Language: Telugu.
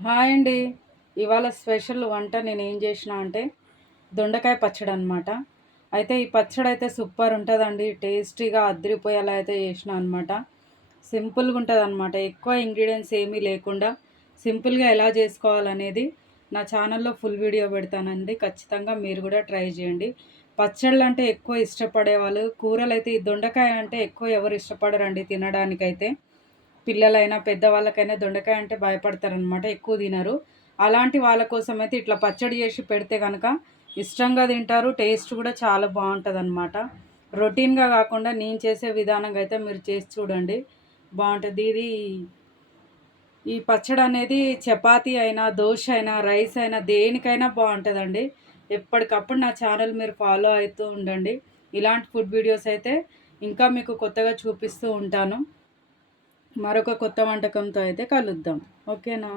హాయ్ అండి. ఇవాళ స్పెషల్ వంట నేనేం చేసినా అంటే దొండకాయ పచ్చడి అనమాట. అయితే ఈ పచ్చడి అయితే సూపర్ ఉంటదండి. టేస్టీగా అద్దిరిపోయేలా అయితే చేసినా అనమాట. సింపుల్‌గా ఉంటదనమాట. ఎక్కువ ఇంగ్రీడియెంట్స్ ఏమీ లేకుండా సింపుల్‌గా ఎలా చేసుకోవాలనేది నా ఛానల్‌లో ఫుల్ వీడియో పెడతానండి. ఖచ్చితంగా మీరు కూడా ట్రై చేయండి. పచ్చళ్ళంటే ఎక్కువ ఇష్టపడేవాళ్ళు, కూరలైతే ఈ దొండకాయ అంటే ఎక్కువ ఎవరు ఇష్టపడరండి తినడానికైతే. పిల్లలైనా, పెద్దవాళ్ళకైనా దొండకాయ అంటే భయపడతారనమాట. ఎక్కువ తినరు. అలాంటి వాళ్ళ కోసమైతే ఇట్లా పచ్చడి చేసి పెడితే గనక ఇష్టంగా తింటారు. టేస్ట్ కూడా చాలా బావుంటదనమాట. రొటీన్‌గా కాకుండా నేను చేసే విధానంగా అయితే మీరు చేసి చూడండి. బావుంటది. ఈ పచ్చడనేది చపాతీ అయినా, దోస అయినా, రైస్ అయినా దేనికైనా బావుంటదండి. ఎప్పటికప్పుడు నా ఛానల్ మీరు ఫాలో అయితూ ఉండండి. ఇలాంటి ఫుడ్ వీడియోస్ అయితే ఇంకా మీకు కొత్తగా చూపిస్తూ ఉంటాను. మరొక కొత్త వంటకంతో అయితే కలుద్దాం. ఓకేనా?